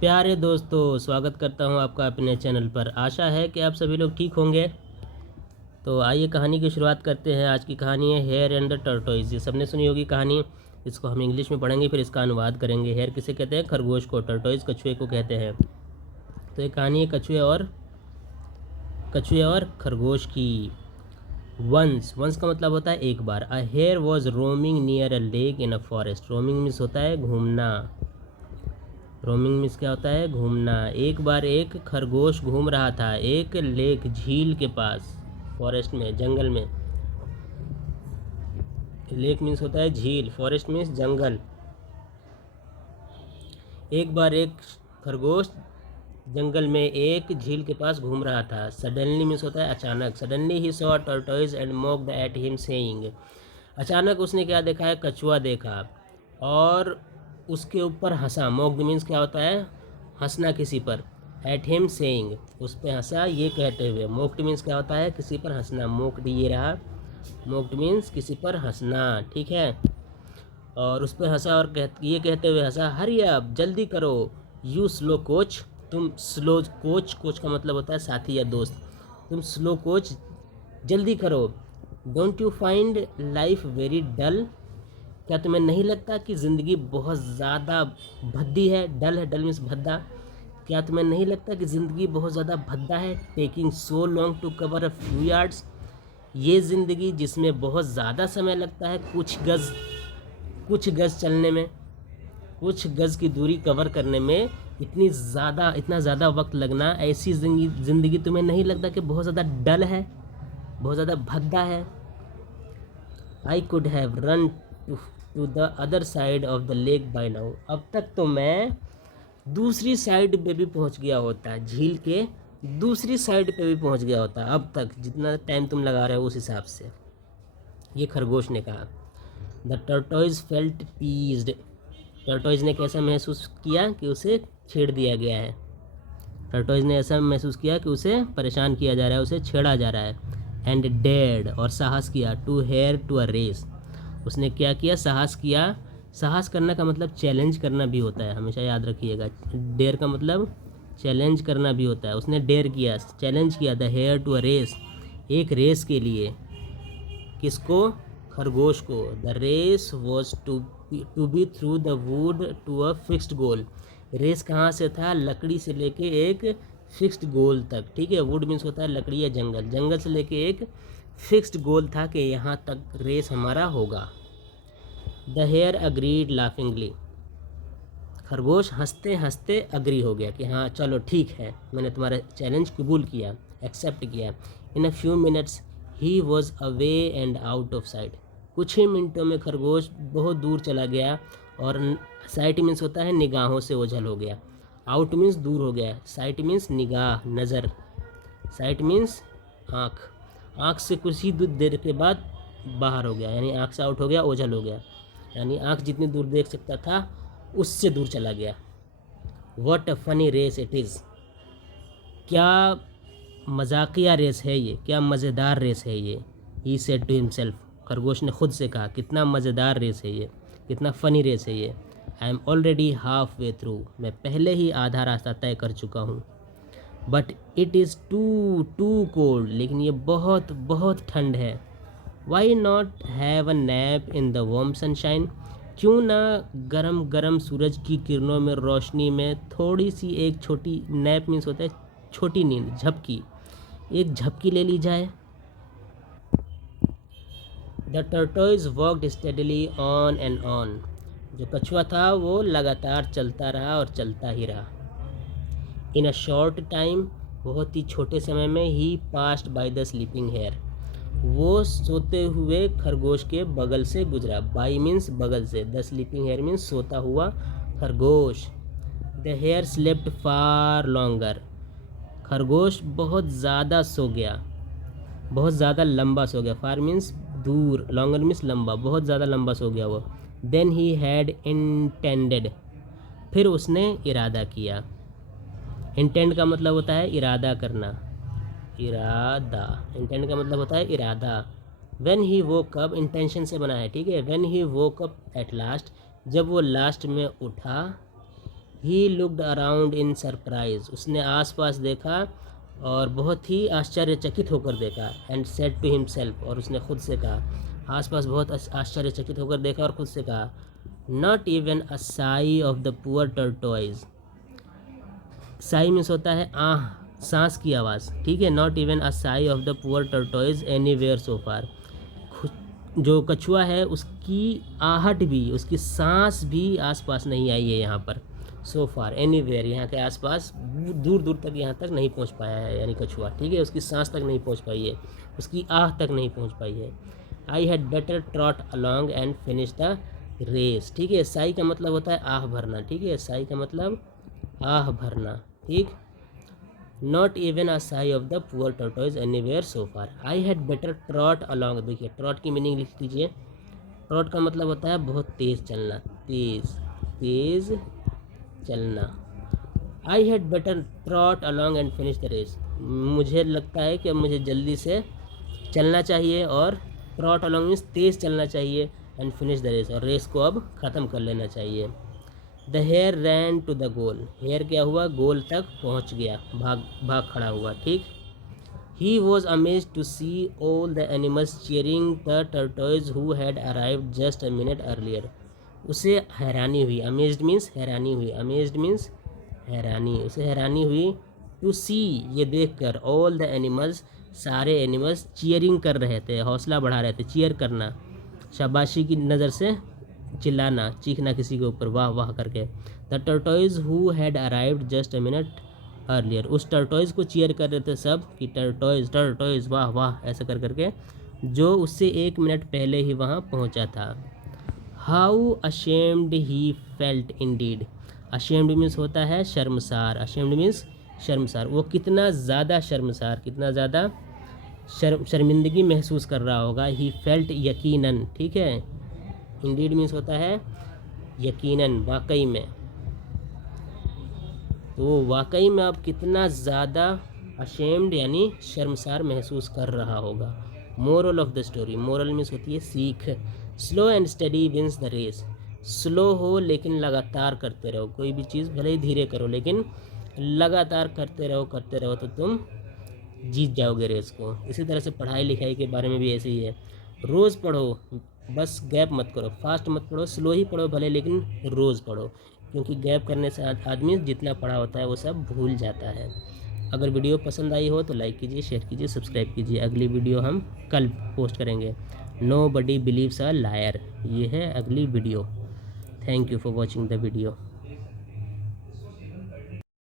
प्यारे दोस्तों, स्वागत करता हूं आपका अपने चैनल पर। आशा है कि आप सभी लोग ठीक होंगे। तो आइए कहानी की शुरुआत करते हैं। आज की कहानी है हेयर एंड द टर्टोइज। ये सबने सुनी होगी कहानी। इसको हम इंग्लिश में पढ़ेंगे, फिर इसका अनुवाद करेंगे। हेयर किसे कहते हैं? खरगोश को। टर्टोइज कछुए को कहते हैं। तो ये कहानी है कछुए और खरगोश की। वंस का मतलब होता है एक बार। A hare was roaming near a lake in a forest. Roaming means होता है घूमना। रोमिंग मीन्स क्या होता है? घूमना। एक बार एक खरगोश घूम रहा था एक लेक, झील के पास, फॉरेस्ट में, जंगल में। लेक मीन्स होता है झील, फॉरेस्ट मीन्स जंगल। एक बार एक खरगोश जंगल में एक झील के पास घूम रहा था। सडनली मीन्स होता है अचानक। Suddenly he saw tortoise and mocked at him saying. अचानक उसने क्या देखा है? कछुआ देखा और उसके ऊपर हंसा। मॉक्ड मीन्स क्या होता है? हंसना किसी पर। एट हिम सेइंग, उस पर हंसा ये कहते हुए। मोक्ड मीन्स क्या होता है? किसी पर हंसना। मोक्ड ये रहा। मोक्ड मीन्स किसी पर हंसना, ठीक है। और उस पर हंसा और ये कहते हुए हंसा, हरी अप, जल्दी करो, यू स्लो कोच, तुम स्लो कोच। कोच का मतलब होता है साथी या दोस्त। तुम स्लो कोच, जल्दी करो। Don't you find life very dull. क्या तुम्हें नहीं लगता कि ज़िंदगी बहुत ज़्यादा भद्दी है? डल है, डल मीन्स भद्दा। क्या तुम्हें नहीं लगता कि ज़िंदगी बहुत ज़्यादा भद्दा है? Taking so long to cover a few yards. ये ज़िंदगी जिसमें बहुत ज़्यादा समय लगता है कुछ गज़ चलने में, कुछ गज़ की दूरी कवर करने में इतना ज़्यादा वक्त लगना, ऐसी ज़िंदगी तुम्हें नहीं लगता कि बहुत ज़्यादा डल है, बहुत ज़्यादा भद्दा है? I could have run to the other side of the lake by now. अब तक तो मैं दूसरी साइड पे भी पहुंच गया होता, झील के दूसरी साइड पे भी पहुंच गया होता अब तक, जितना टाइम तुम लगा रहे हो उस हिसाब से। ये खरगोश ने कहा। The tortoise felt pieced. Tortoise ने कैसा महसूस किया कि उसे छेड़ दिया गया है। टर्टोइज ने ऐसा महसूस किया कि उसे परेशान किया जा रहा है, उसे छेड़ा जा रहा है। एंड डेड, और साहस किया, to hare to a race. उसने क्या किया? साहस किया। साहस करना का मतलब चैलेंज करना भी होता है, हमेशा याद रखिएगा। डेयर का मतलब चैलेंज करना भी होता है। उसने डेयर किया, चैलेंज किया, the hare to a race, एक रेस के लिए। किसको? खरगोश को। The race was to be through the wood to a fixed goal. Race कहाँ से था? लकड़ी से लेके एक फिक्स्ड गोल तक, ठीक है। वुड मीन्स होता है लकड़ी या जंगल। जंगल से लेके एक फिक्स्ड गोल था कि यहाँ तक रेस हमारा होगा। The hare agreed laughingly. खरगोश हंसते हंसते अग्री हो गया कि हाँ चलो ठीक है, मैंने तुम्हारा चैलेंज कबूल किया, एक्सेप्ट किया। In a few minutes he was away and out of sight. कुछ ही मिनटों में खरगोश बहुत दूर चला गया। और साइट मीन्स होता है निगाहों से ओझल हो गया। आउट मीन्स दूर हो गया। साइट मीन्स निगाह, नज़र। साइट मीन्स आँख। आँख से कुछ ही देर के बाद बाहर हो गया, यानी आँख से आउट हो गया, ओझल हो गया, यानी आँख जितनी दूर देख सकता था उससे दूर चला गया। What a funny race it is. क्या मजाकिया रेस है ये, क्या मज़ेदार रेस है ये। He said to himself. खरगोश ने खुद से कहा, कितना मज़ेदार रेस है ये, कितना फ़नी रेस है ये। I am already half way through. मैं पहले ही आधा रास्ता तय कर चुका हूँ। But it is too cold. लेकिन ये बहुत बहुत ठंड है। Why not have a nap in the warm sunshine. क्यों ना गरम गरम सूरज की किरणों में, रोशनी में थोड़ी सी एक छोटी, नैप मीन्स होता है छोटी नींद, झपकी, एक झपकी ले ली जाए। The tortoise walked steadily on and on. जो कछुआ था वो लगातार चलता रहा और चलता ही रहा। इन अ शॉर्ट टाइम, बहुत ही छोटे समय में, he passed by the sleeping hare. वो सोते हुए खरगोश के बगल से गुजरा। बाई मीन्स बगल से, द स्लीपिंग हेयर मीन्स सोता हुआ खरगोश। The hare slept far longer. खरगोश बहुत ज़्यादा सो गया, बहुत ज़्यादा लंबा सो गया। फार मीन्स दूर, लॉन्गर मीन्स लंबा, बहुत ज़्यादा लंबा सो गया वो। Then he had intended. फिर उसने इरादा किया। इंटेंड का मतलब होता है इरादा करना, इरादा। इंटेंड का मतलब होता है इरादा। When he woke up, intention से बना है, ठीक है। When he woke up at last, जब वो लास्ट में उठा, he looked around in surprise, उसने आसपास देखा और बहुत ही आश्चर्यचकित होकर देखा। एंड सेड टू हिमसेल्फ, और उसने खुद से कहा, आसपास बहुत आश्चर्यचकित होकर देखा और खुद से कहा, not even a sigh of the poor tortoise. Sigh means होता है आह, सांस की आवाज़, ठीक है। Not even a sigh of the poor tortoise anywhere so far, जो कछुआ है उसकी आहट भी, उसकी सांस भी आसपास नहीं आई है यहाँ पर। सो फार एनीवेयर, यहाँ के आसपास दूर दूर तक यहाँ तक नहीं पहुँच पाया है यानी कछुआ, ठीक है। उसकी सांस तक नहीं पहुँच पाई है, उसकी आह तक नहीं पहुँच पाई है। I had better trot along and finish the race, ठीक है। साई का मतलब होता है आह भरना, ठीक है। साई का मतलब आह भरना, ठीक। Not even a sigh of the poor tortoise anywhere so far, I had better trot along. देखिए ट्रॉट की मीनिंग लिख लीजिए। ट्रॉट का मतलब होता है बहुत तेज़ चलना, तेज़ तेज़ चलना। I had better trot along and finish the race, मुझे लगता है कि अब मुझे जल्दी से चलना चाहिए, और ट्रॉट अलॉन्ग मीन्स तेज़ चलना चाहिए, एंड फिनिश द रेस, और रेस को अब ख़त्म कर लेना चाहिए। The hare ran to the goal, hare क्या हुआ, गोल तक पहुंच गया, भाग भाग खड़ा हुआ, ठीक। He was amazed to see all the animals cheering the tortoise who had arrived just a minute earlier, उसे हैरानी हुई, अमेज्ड मीन्स हैरानी हुई, अमेज्ड मीन्स हैरानी, उसे हैरानी हुई टू सी, ये देखकर, ऑल द एनिमल्स, सारे एनिमल्स चीयरिंग कर रहे थे, हौसला बढ़ा रहे थे, चीयर करना, शाबाशी की नज़र से चिल्लाना, चीखना किसी के ऊपर, वाह वाह करके। The tortoise who had arrived just a minute earlier, उस टर्टोइज को चीयर कर रहे थे सब कि टर्टोइज टर्टोइज वाह वाह ऐसा कर करके, जो उससे 1 मिनट पहले ही वहाँ पहुँचा था। How ashamed he felt Indeed, ashamed means होता है शर्मसार, अशेम्ड मीन्स शर्मसार, वो कितना ज़्यादा शर्मसार, कितना ज़्यादा शर्मिंदगी महसूस कर रहा होगा। ही फेल्ट यकीनन, ठीक है। इंडीड मीन्स होता है यकीनन, वाकई में, तो वाकई में अब कितना ज़्यादा अशेम्ड यानी शर्मसार महसूस कर रहा होगा। Moral of the story, moral means होती है सीख। Slow and steady wins the race, slow हो लेकिन लगातार करते रहो, कोई भी चीज़ भले ही धीरे करो लेकिन लगातार करते रहो तो तुम जीत जाओगे रेस को। इसी तरह से पढ़ाई लिखाई के बारे में भी ऐसे ही है, रोज़ पढ़ो, बस गैप मत करो, फास्ट मत पढ़ो, स्लो ही पढ़ो भले लेकिन रोज़ पढ़ो, क्योंकि गैप करने से आदमी जितना पढ़ा होता है वो सब भूल जाता है। अगर वीडियो पसंद आई हो तो लाइक कीजिए, शेयर कीजिए, सब्सक्राइब कीजिए। अगली वीडियो हम कल पोस्ट करेंगे। Nobody believes a liar, ये है अगली video. Thank you for watching the video.